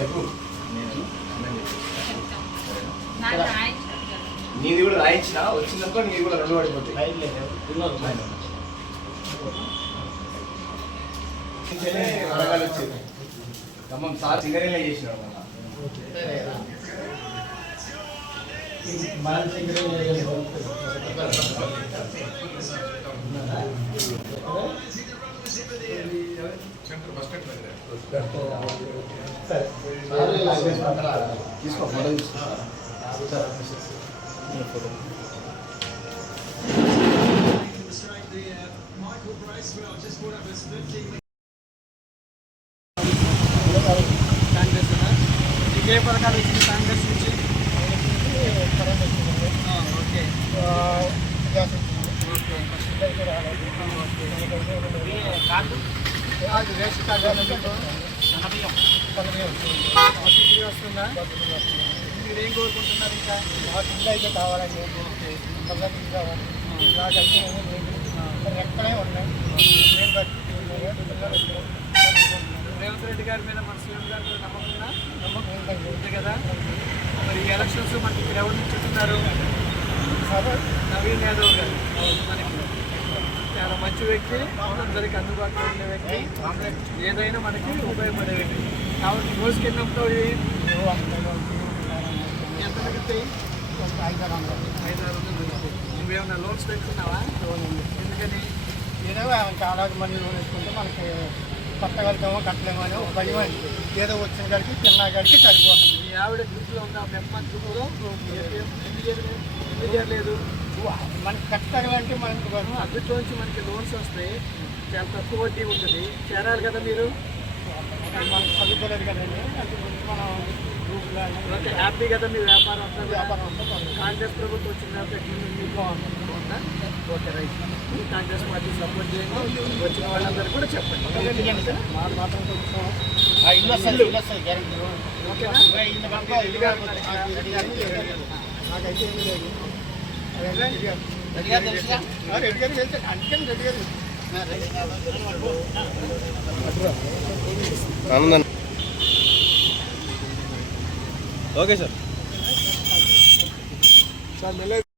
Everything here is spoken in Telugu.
చెప్పు. నీది కూడా రాయించిన వచ్చిందనుకో నీది కూడా రెండు పడిపోతాయి. వరగాలు వచ్చేది. ఖమ్మం సార్ సింగరేలా చేసినాడు మొన్న. తీసుకో ఫోటో తీసుకో కాంగ్రెస్ మీకు ఏ పథకాలు వచ్చింది కాంగ్రెస్ నుంచి ఆ, ఓకే కార్డు రేషన్ కార్డు ఏమైనా మీకు? ఓకే, ఇది వస్తుందా మీరు ఏం కోరుకుంటున్నారు ఇంకా ఇల్లు అయితే కావాలండి ఓకే పద్ధతి కావాలి ఏమీ లేదు మరి ఎక్కడే ఉన్నాయి పిల్లలు రేవంత్ రెడ్డి గారి మీద మన సీఎం గారి మీద నమ్మకం నమ్మకం అంతే కదా మరి ఈ ఎలక్షన్స్ మనకి ఇక్కడ ఎవరు నిల్చుంటున్నారు సరే నవీన్ యాదవ్ గారు. మనకి మంచి వ్యక్తి అందరికి అందుబాటులో ఉండే వ్యక్తి ఏదైనా మనకి ఉపయోగపడే వ్యక్తి. కాబట్టి రోజుకి ఎన్ని ఎంత తగ్గితే ఐదారు వందలు ఐదు వందలు తగ్గుతాయి. లోన్స్ పెట్టుకున్నావా ఎందుకని? ఏదో చాలా మంది లోన్ వేసుకుంటే మనకి కట్టగలుగుతామో కట్టలేమో అని భయం ఏదో వచ్చిన కాడికి తిన్నా కాడికి సరిపోతుంది. ఆవిడ గ్రూప్లో ఉన్న గ్రూప్లో ఎన్ని చేయలేదు ఎన్ని చేయలేదు మనకి కట్టగలంటే మనకి బరువు అందులోంచి మనకి లోన్స్ వస్తాయి. చాలా తక్కువ వడ్డీ ఉంటుంది. చేరాలి కదా మీరు? మనకి చదువుకోలేదు కదండి. గురించి మనం హ్యాపీ కదా మీ వ్యాపారం అంతా? వ్యాపారం అంతా. కాంగ్రెస్ ప్రభుత్వం వచ్చిన తర్వాత ఓకే రైట్. ఈ కాంగ్రెస్ పార్టీ సపోర్ట్ చేయండి. వచ్చిన వాళ్ళందరూ కూడా చెప్పండి. మాకు మాత్రం కొంచెం ఆ ఇల్లు వస్తుంది ఇల్లు వస్తుంది గ్యారెంటీ నాకైతే ఏమీ లేదు. అదే రెడ్డి గారు రెడ్డి గారు తెలుసుగా రెడ్డి గారు తెలుసు. అందుకని రెడ్డి గారు ఓకే సార్. సార్